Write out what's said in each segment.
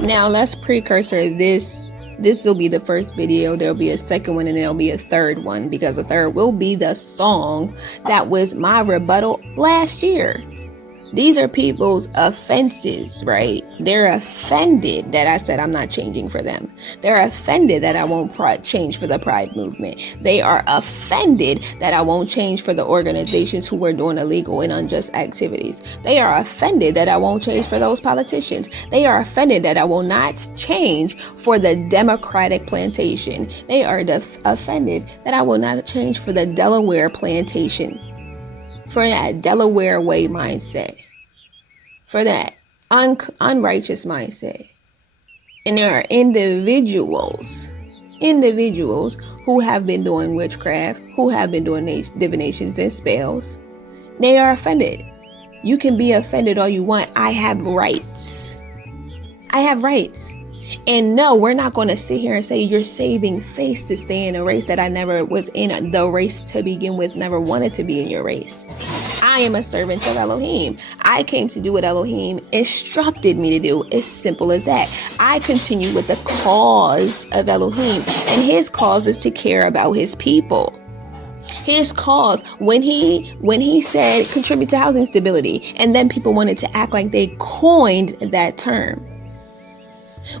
Now let's precursor this. This will be the first video. There'll be a second one, and there'll be a third one, because the third will be the song that was my rebuttal last year. These are people's offenses, right? They're offended that I said I'm not changing for them. They're offended that I won't change for the Pride movement. They are offended that I won't change for the organizations who are doing illegal and unjust activities. They are offended that I won't change for those politicians. They are offended that I will not change for the Democratic plantation. They are offended that I will not change for the Delaware plantation. For that Delaware way mindset, for that unrighteous mindset. And there are individuals who have been doing witchcraft, who have been doing divinations and spells. They are offended. You can be offended all you want. I have rights. I have rights. And no, we're not going to sit here and say you're saving face to stay in a race that I never was in the race to begin with, never wanted to be in your race. I am a servant of Elohim. I came to do what Elohim instructed me to do. As simple as that. I continue with the cause of Elohim, and his cause is to care about his people. His cause, when he said contribute to housing stability, and then people wanted to act like they coined that term.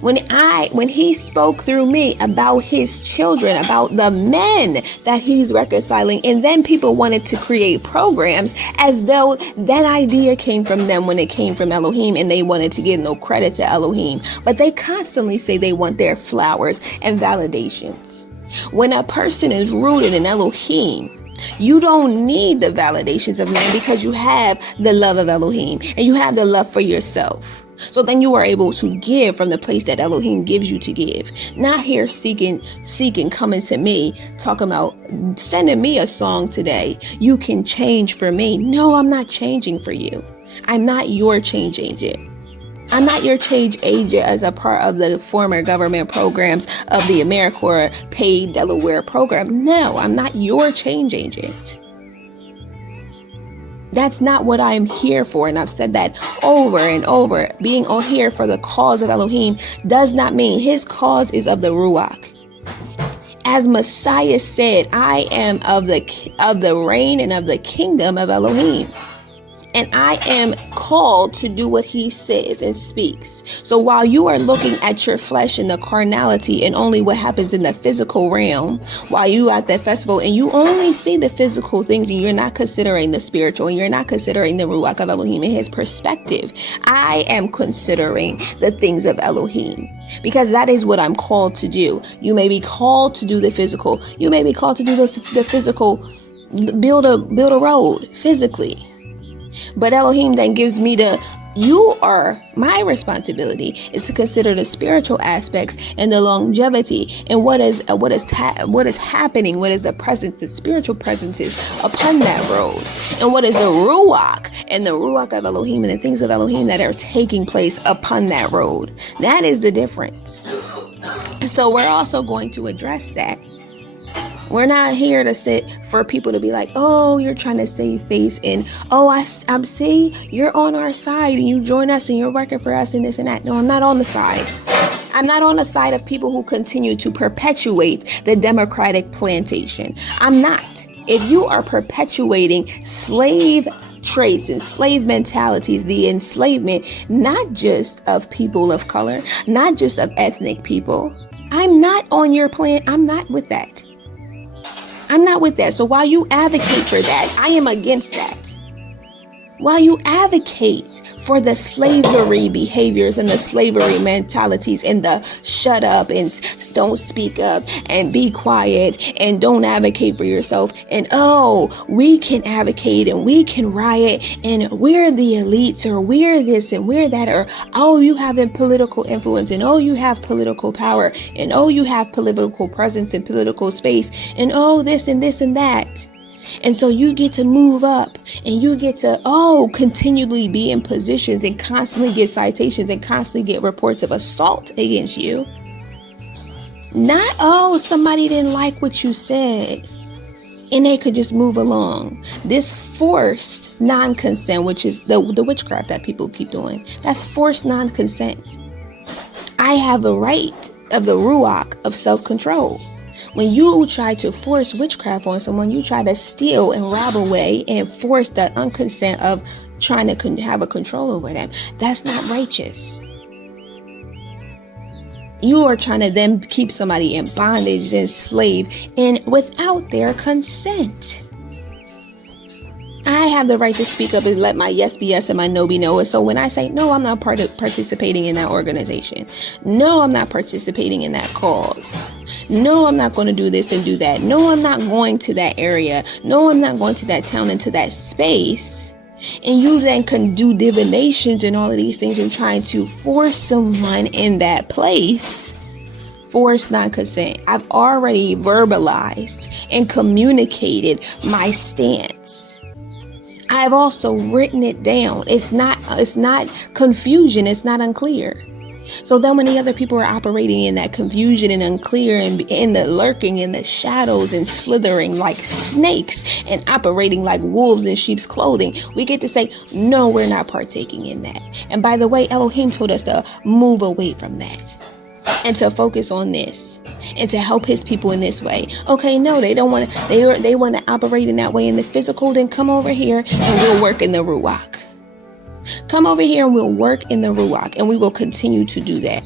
When he spoke through me about his children, about the men that he's reconciling, and then people wanted to create programs as though that idea came from them when it came from Elohim, and they wanted to give no credit to Elohim. But they constantly say they want their flowers and validations. When a person is rooted in Elohim, you don't need the validations of man, because you have the love of Elohim and you have the love for yourself. So then you are able to give from the place that Elohim gives you to give. Not here seeking, coming to me, talking about sending me a song today. You can change for me. No, I'm not changing for you. I'm not your change agent. I'm not your change agent as a part of the former government programs of the AmeriCorps paid Delaware program. No, I'm not your change agent. That's not what I'm here for. And I've said that over and over. Being on here for the cause of Elohim does not mean his cause is of the Ruach. As Messiah said, I am of the reign and of the kingdom of Elohim. And I am called to do what he says and speaks. So while you are looking at your flesh and the carnality and only what happens in the physical realm, while you at that festival and you only see the physical things and you're not considering the spiritual and you're not considering the Ruach of Elohim in his perspective, I am considering the things of Elohim, because that is what I'm called to do. You may be called to do the physical. You may be called to do the physical, build a road physically. But Elohim then gives me my responsibility is to consider the spiritual aspects and the longevity and what is happening, what is the presence, the spiritual presences upon that road, and what is the Ruach and the Ruach of Elohim and the things of Elohim that are taking place upon that road. That is the difference. So we're also going to address that. We're not here to sit for people to be like, oh, you're trying to save face, and oh, I'm see, you're on our side and you join us and you're working for us and this and that. No, I'm not on the side. I'm not on the side of people who continue to perpetuate the Democratic plantation. I'm not. If you are perpetuating slave traits and slave mentalities, the enslavement, not just of people of color, not just of ethnic people, I'm not on your plan. I'm not with that. I'm not with that. So while you advocate for that, I am against that. While you advocate for the slavery behaviors and the slavery mentalities and the shut up and don't speak up and be quiet and don't advocate for yourself, and oh, we can advocate and we can riot and we're the elites, or we're this and we're that, or oh, you have political influence, and oh, you have political power, and oh, you have political presence and political space, and oh, this and this and that. And so you get to move up and you get to, continually be in positions and constantly get citations and constantly get reports of assault against you. Not, somebody didn't like what you said and they could just move along. This forced non-consent, which is the witchcraft that people keep doing. That's forced non-consent. I have a right of the ruach of self-control. When you try to force witchcraft on someone, you try to steal and rob away and force the unconsent of trying to have a control over them. That's not righteous. You are trying to then keep somebody in bondage and slave and without their consent. I have the right to speak up and let my yes be yes and my no be no. So when I say, no, I'm not participating in that organization. No, I'm not participating in that cause. No, I'm not going to do this and do that. No, I'm not going to that area. No, I'm not going to that town, into that space. And you then can do divinations and all of these things and trying to force someone in that place. Force non-consent. I've already verbalized and communicated my stance. I've also written it down. It's not confusion. It's not unclear. So then when the other people are operating in that confusion and unclear and in the lurking in the shadows and slithering like snakes and operating like wolves in sheep's clothing, we get to say, no, we're not partaking in that. And by the way, Elohim told us to move away from that and to focus on this and to help his people in this way. Okay, no, they don't want to, they want to operate in that way in the physical. Then come over here and we'll work in the ruach. Come over here and we'll work in the ruach, and we will continue to do that.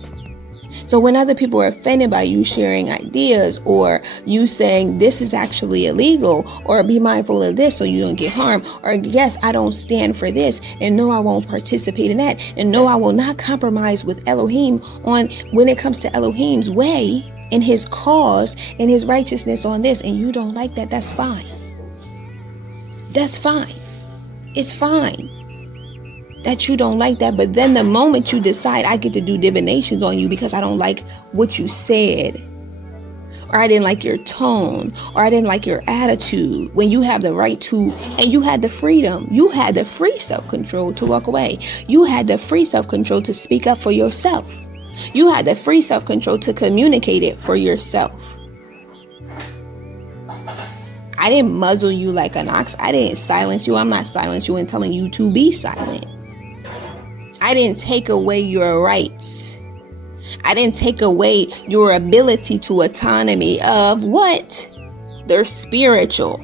So when other people are offended by you sharing ideas or you saying this is actually illegal or be mindful of this so you don't get harmed, or yes, I don't stand for this, and no, I won't participate in that, and no, I will not compromise with Elohim on when it comes to Elohim's way and his cause and his righteousness on this, and you don't like that, that's fine. That's fine. It's fine that you don't like that. But then the moment you decide I get to do divinations on you because I don't like what you said, or I didn't like your tone, or I didn't like your attitude, when you have the right to, and you had the freedom, you had the free self-control to walk away. You had the free self-control to speak up for yourself. You had the free self-control to communicate it for yourself. I didn't muzzle you like an ox. I didn't silence you. I'm not silencing you and telling you to be silent. I didn't take away your rights. I didn't take away your ability to autonomy of what? They're spiritual.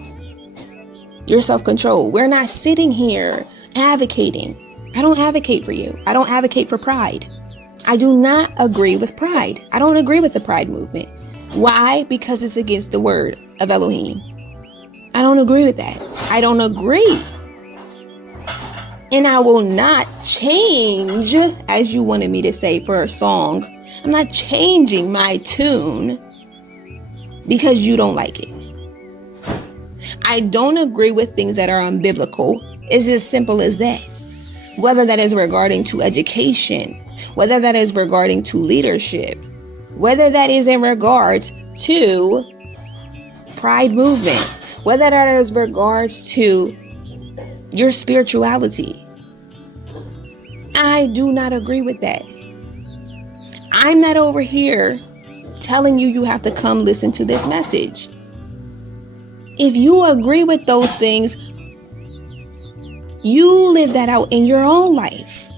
Your self-control. We're not sitting here advocating. I don't advocate for you. I don't advocate for pride. I do not agree with pride. I don't agree with the pride movement. Why? Because it's against the word of Elohim. I don't agree with that. I don't agree. And I will not change, as you wanted me to say for a song. I'm not changing my tune because you don't like it. I don't agree with things that are unbiblical. It's as simple as that. Whether that is regarding to education, whether that is regarding to leadership, whether that is in regards to pride movement, whether that is regards to your spirituality. I do not agree with that. I'm not over here telling you have to come listen to this message. If you agree with those things, you live that out in your own life.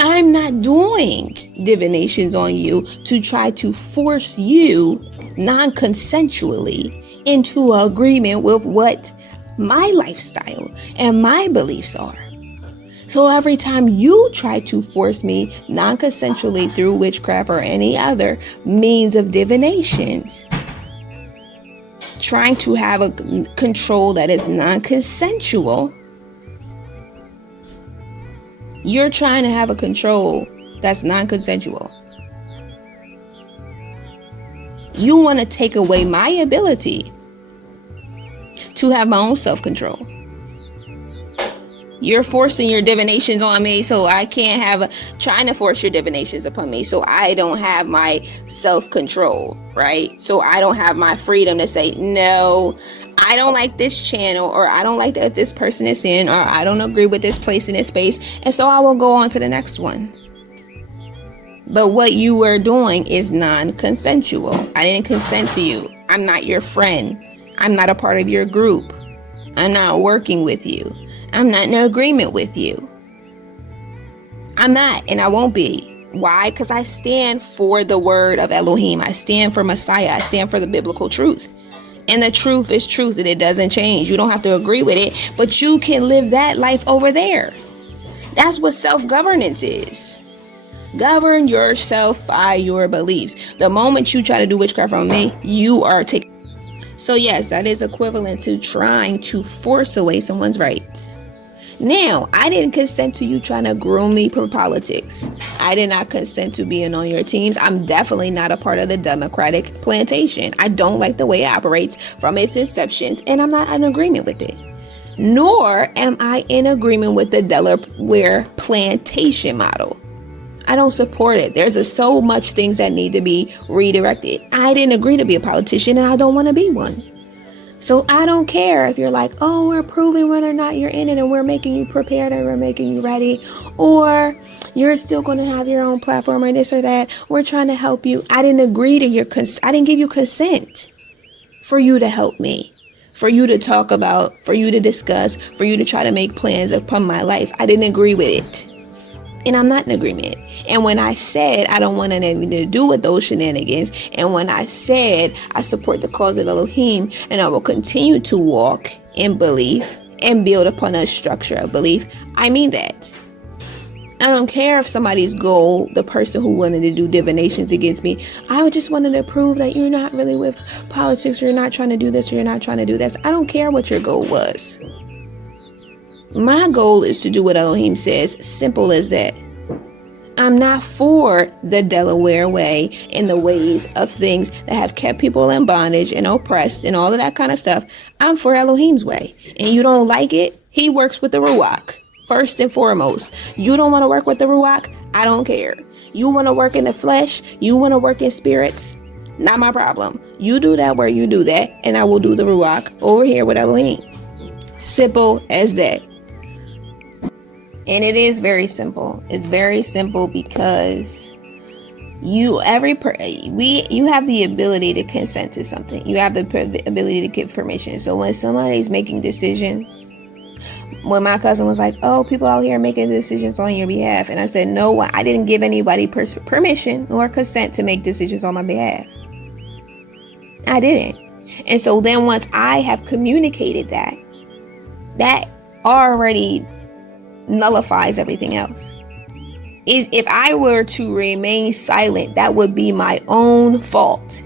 I'm not doing divinations on you to try to force you non-consensually into agreement with what my lifestyle and my beliefs are. So every time you try to force me non-consensually through witchcraft or any other means of divinations, trying to have a control that is non-consensual, you're trying to have a control that's non-consensual. You want to take away my ability to have my own self-control. You're forcing your divinations on me, so I can't have trying to force your divinations upon me, so I don't have my self-control, right? So I don't have my freedom to say, no, I don't like this channel, or I don't like that this person is in, or I don't agree with this place in this space, and so I will go on to the next one. But what you were doing is non-consensual. I didn't consent to you. I'm not your friend. I'm not a part of your group. I'm not working with you. I'm not in agreement with you. I'm not, and I won't be. Why? Because I stand for the word of Elohim. I stand for Messiah. I stand for the biblical truth. And the truth is truth, and it doesn't change. You don't have to agree with it, but you can live that life over there. That's what self-governance is. Govern yourself by your beliefs. The moment you try to do witchcraft on me, you are taking. So yes, that is equivalent to trying to force away someone's rights. Now, I didn't consent to you trying to groom me for politics. I did not consent to being on your teams. I'm definitely not a part of the Democratic plantation. I don't like the way it operates from its inceptions, and I'm not in agreement with it. Nor am I in agreement with the Delaware plantation model. I don't support it. There's so much things that need to be redirected. I didn't agree to be a politician, and I don't want to be one. So I don't care if you're like, oh, we're proving whether or not you're in it and we're making you prepared and we're making you ready, or you're still going to have your own platform or this or that. We're trying to help you. I didn't agree to I didn't give you consent for you to help me, for you to talk about, for you to discuss, for you to try to make plans upon my life. I didn't agree with it. And I'm not in agreement. And when I said I don't want anything to do with those shenanigans, and when I said I support the cause of Elohim and I will continue to walk in belief and build upon a structure of belief, I mean that. I don't care if somebody's goal, the person who wanted to do divinations against me, I just wanted to prove that you're not really with politics, or you're not trying to do this, or you're not trying to do this. I don't care what your goal was. My goal is to do what Elohim says. Simple as that. I'm not for the Delaware way and the ways of things that have kept people in bondage and oppressed and all of that kind of stuff. I'm for Elohim's way. And you don't like it? He works with the Ruach. First and foremost. You don't want to work with the Ruach? I don't care. You want to work in the flesh? You want to work in spirits? Not my problem. You do that where you do that, and I will do the Ruach over here with Elohim. Simple as that. And it is very simple. It's very simple because you have the ability to consent to something. You have the ability to give permission. So when somebody's making decisions, when my cousin was like, oh, people out here making decisions on your behalf, and I said, no, I didn't give anybody permission or consent to make decisions on my behalf. I didn't. And so then once I have communicated that already nullifies everything else. If I were to remain silent, that would be my own fault.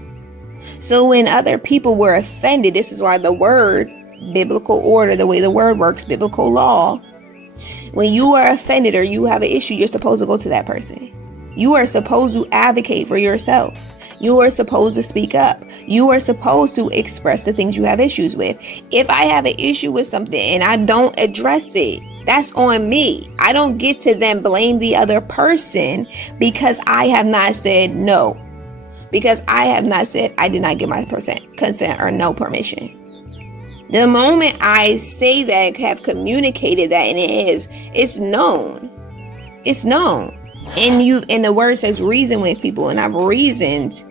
So when other people were offended, this is why the word, biblical order, the way the word works, biblical law, when you are offended or you have an issue, you're supposed to go to that person. You are supposed to advocate for yourself. You are supposed to speak up. You are supposed to express the things you have issues with. If I have an issue with something and I don't address it, that's on me. I don't get to then blame the other person because I have not said no. Because I have not said I did not give my consent or no permission. The moment I say that, have communicated that, and it's known. It's known. And the word says reason with people, and I've reasoned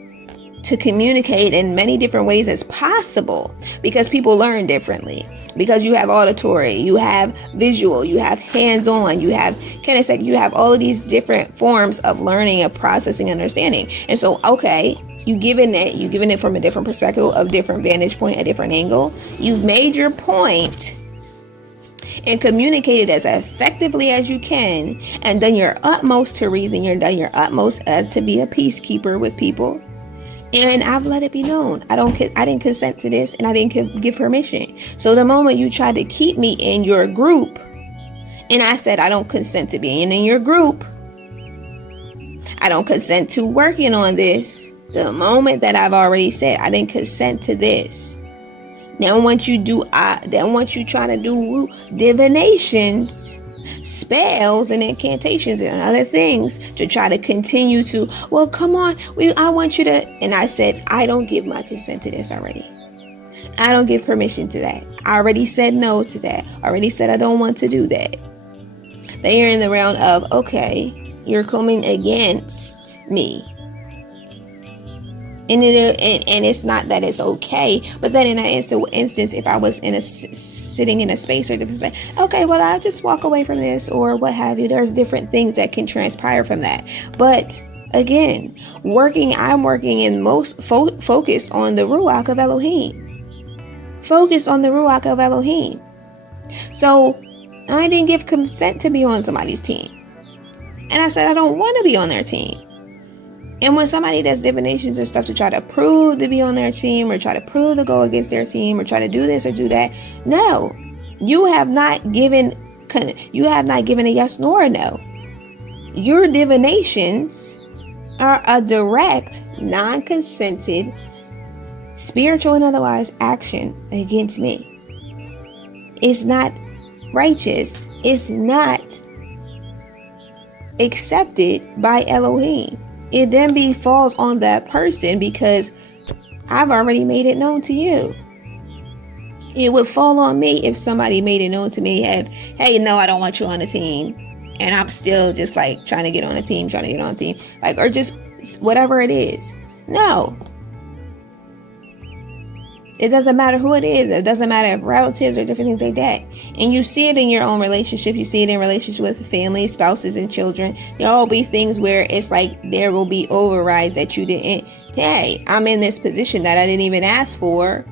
to communicate in many different ways as possible, because people learn differently, because you have auditory, you have visual, you have hands-on, you have kinesthetic, you have all of these different forms of learning, of processing, understanding. And so, okay, you've given it from a different perspective, a different vantage point, a different angle. You've made your point and communicated as effectively as you can, and done your utmost to reason. You're done your utmost as to be a peacekeeper with people. And I've let it be known. I didn't consent to this, and I didn't give permission. So the moment you tried to keep me in your group, and I said I don't consent to being in your group, I don't consent to working on this. The moment that I've already said I didn't consent to this, then once you try to do divinations, spells and incantations and other things to try to continue to, well, come on, I want you to, and I said, I don't give my consent to this already. I don't give permission to that. I already said no to that. I already said I don't want to do that. Then you're in the realm of, okay, you're coming against me. And it's not that it's okay, but then in an instance, if I was sitting in a space or different, say, okay, well, I'll just walk away from this or what have you. There's different things that can transpire from that. But again, I'm working in most focus on the Ruach of Elohim. Focus on the Ruach of Elohim. So I didn't give consent to be on somebody's team. And I said, I don't want to be on their team. And when somebody does divinations and stuff to try to prove to be on their team or try to prove to go against their team or try to do this or do that, no, you have not given a yes nor a no. Your divinations are a direct, non-consented, spiritual and otherwise action against me. It's not righteous. It's not accepted by Elohim. It then falls on that person because I've already made it known to you. It would fall on me if somebody made it known to me, hey, no, I don't want you on the team. And I'm still just like trying to get on a team, like, or just whatever it is. No. It doesn't matter who it is. It doesn't matter if relatives or different things like that. And you see it in your own relationship. You see it in relationship with family, spouses, and children. There will be things where it's like there will be overrides that you didn't. Hey, I'm in this position that I didn't even ask for.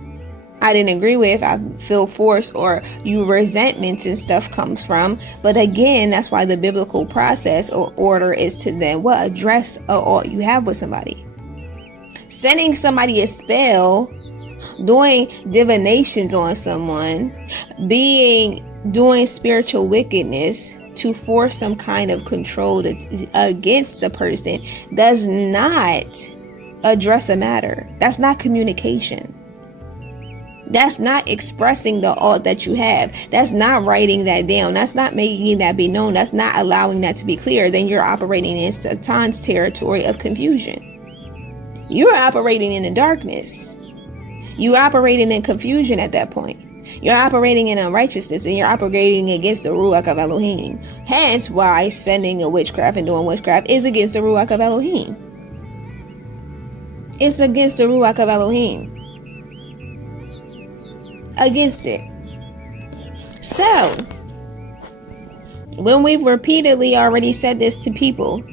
I didn't agree with. I feel forced, or you resentments and stuff comes from. But again, that's why the biblical process or order is to then address all you have with somebody. Sending somebody a spell, doing divinations on someone, doing spiritual wickedness to force some kind of control against a person does not address a matter. That's not communication. That's not expressing the all that you have. That's not writing that down. That's not making that be known. That's not allowing that to be clear. Then you're operating in Satan's territory of confusion. You're operating in the darkness. You're operating in confusion at that point. You're operating in unrighteousness, and you're operating against the Ruach of Elohim. Hence why sending a witchcraft and doing witchcraft is against the Ruach of Elohim. It's against the Ruach of Elohim. Against it. So, when we've repeatedly already said this to people,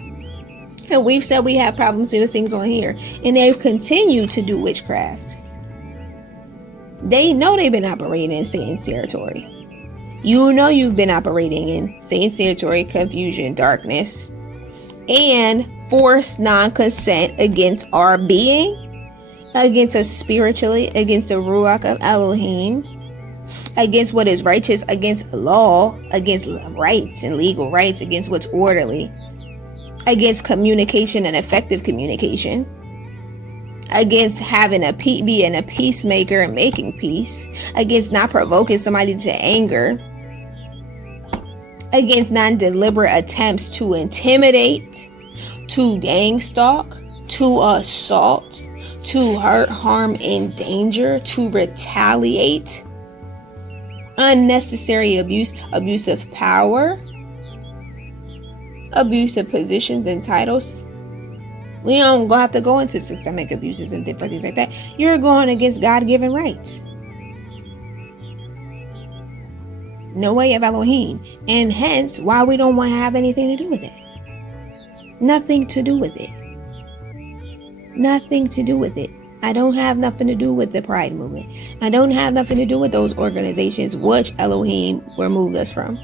and we've said we have problems with things on here, and they've continued to do witchcraft, they know they've been operating in Satan's territory. You know you've been operating in Satan's territory, confusion, darkness, and forced non-consent against our being, against us spiritually, against the Ruach of Elohim, against what is righteous, against law, against rights and legal rights, against what's orderly, against communication and effective communication, against having being a peacemaker and making peace, against not provoking somebody to anger, against non-deliberate attempts to intimidate, to gang stalk, to assault, to hurt, harm, and danger, to retaliate, unnecessary abuse of power, abuse of positions and titles. We don't have to go into systemic abuses and different things like that. You're going against God-given rights. No way of Elohim. And hence why we don't want to have anything to do with it. Nothing to do with it. Nothing to do with it. I don't have nothing to do with the Pride movement. I don't have nothing to do with those organizations which Elohim removed us from.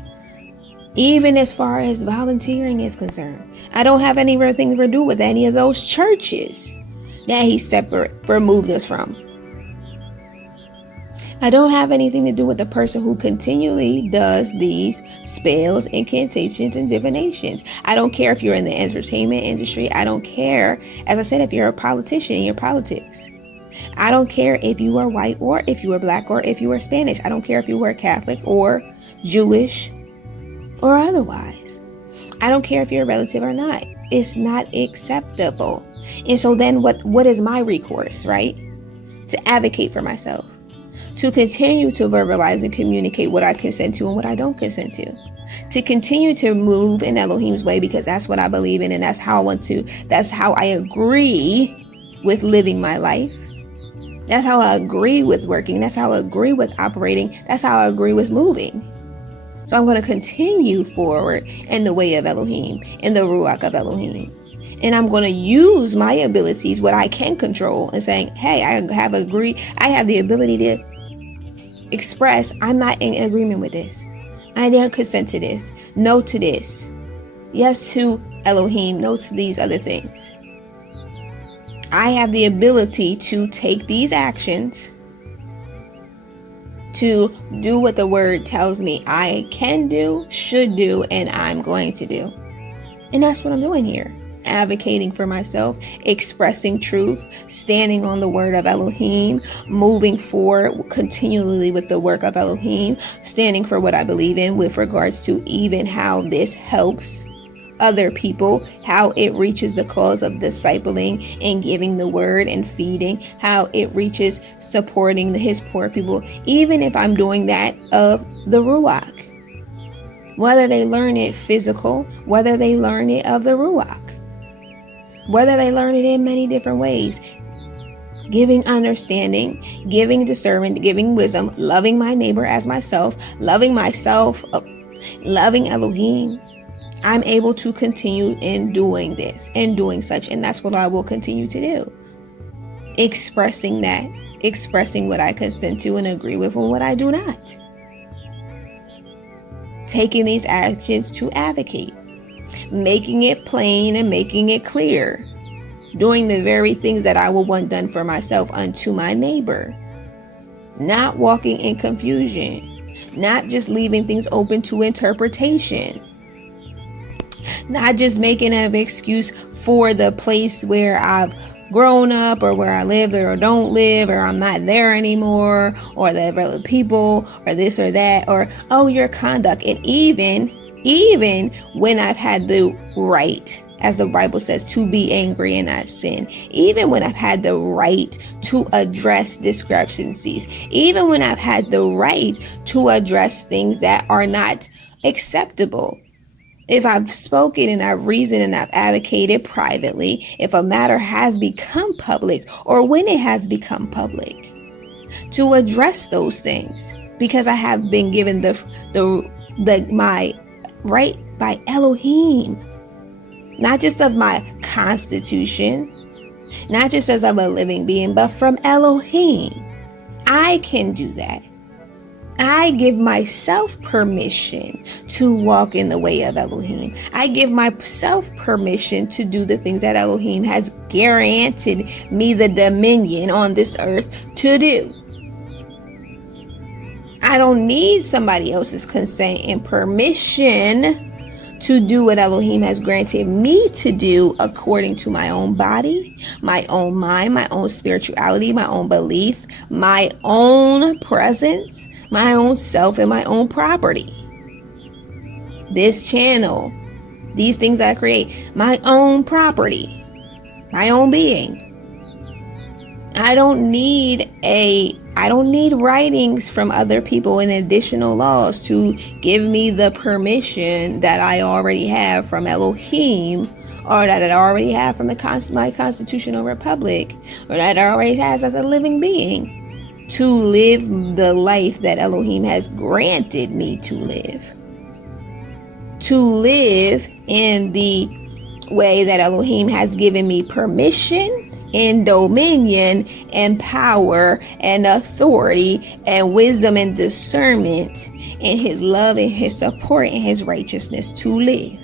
Even as far as volunteering is concerned, I don't have any real things to do with any of those churches that he removed us from. I don't have anything to do with the person who continually does these spells, incantations, and divinations. I don't care if you're in the entertainment industry. I don't care, as I said, if you're a politician in your politics. I don't care if you are white or if you are black or if you are Spanish. I don't care if you were Catholic or Jewish or otherwise. I don't care if you're a relative or not. It's not acceptable. And so then what is my recourse, right? To advocate for myself. To continue to verbalize and communicate what I consent to and what I don't consent to. To continue to move in Elohim's way, because that's what I believe in, and that's how I agree with living my life. That's how I agree with working. That's how I agree with operating. That's how I agree with moving. So I'm going to continue forward in the way of Elohim, in the Ruach of Elohim. And I'm going to use my abilities, what I can control, and saying, hey, I have the ability to express, I'm not in agreement with this. I don't consent to this. No to this. Yes to Elohim. No to these other things. I have the ability to take these actions to do what the word tells me I can do, should do, and I'm going to do. And that's what I'm doing here. Advocating for myself, expressing truth, standing on the word of Elohim, moving forward continually with the work of Elohim, standing for what I believe in with regards to even how this helps other people, how it reaches the cause of discipling and giving the word and feeding, how it reaches supporting his poor people, even if I'm doing that of the Ruach. Whether they learn it physical, whether they learn it of the Ruach, whether they learn it in many different ways, giving understanding, giving discernment, giving wisdom, loving my neighbor as myself, loving Elohim. I'm able to continue in doing this and doing such, and that's what I will continue to do. Expressing that, expressing what I consent to and agree with and what I do not. Taking these actions to advocate, making it plain and making it clear, doing the very things that I will want done for myself unto my neighbor, not walking in confusion, not just leaving things open to interpretation. Not just making an excuse for the place where I've grown up or where I live or don't live or I'm not there anymore or the people or this or that or, oh, your conduct. And even when I've had the right, as the Bible says, to be angry and not sin, even when I've had the right to address discrepancies, even when I've had the right to address things that are not acceptable. If I've spoken and I've reasoned and I've advocated privately, if a matter has become public or when it has become public, to address those things, because I have been given my right by Elohim, not just of my constitution, not just as I'm a living being, but from Elohim. I can do that. I give myself permission to walk in the way of Elohim. I give myself permission to do the things that Elohim has granted me the dominion on this earth to do. I don't need somebody else's consent and permission to do what Elohim has granted me to do according to my own body, my own mind, my own spirituality, my own belief, my own presence, my own self, and my own property. This channel, these things I create, my own property, my own being. I don't need writings from other people and additional laws to give me the permission that I already have from Elohim, or that I already have from my constitutional republic, or that I already has as a living being, to live the life that Elohim has granted me to live. To live in the way that Elohim has given me permission and dominion and power and authority and wisdom and discernment and his love and his support and his righteousness to live.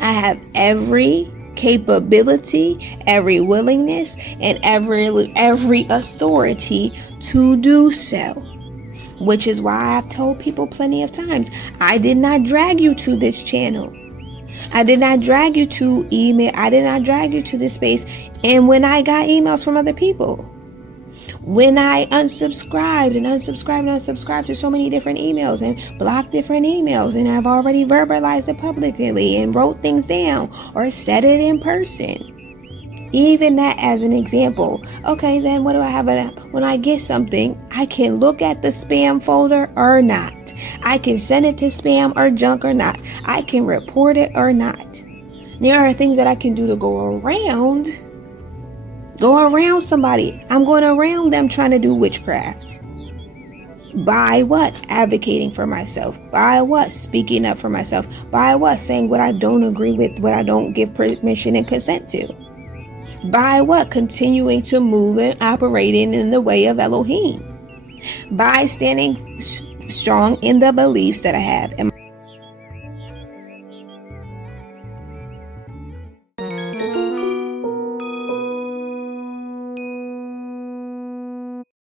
I have every capability, every willingness, and every authority to do so. Which is why I've told people plenty of times, I did not drag you to this channel. I did not drag you to email. I did not drag you to this space. And when I got emails from other people, when I unsubscribed to so many different emails and blocked different emails, and I've already verbalized it publicly and wrote things down or said it in person. Even that as an example. Okay, then what do I have? When I get something, I can look at the spam folder or not. I can send it to spam or junk or not. I can report it or not. There are things that I can do to go around Go around somebody. I'm going around them trying to do witchcraft. By what? Advocating for myself. By what? Speaking up for myself. By what? Saying what I don't agree with, what I don't give permission and consent to. By what? Continuing to move and operating in the way of Elohim. By standing strong in the beliefs that I have.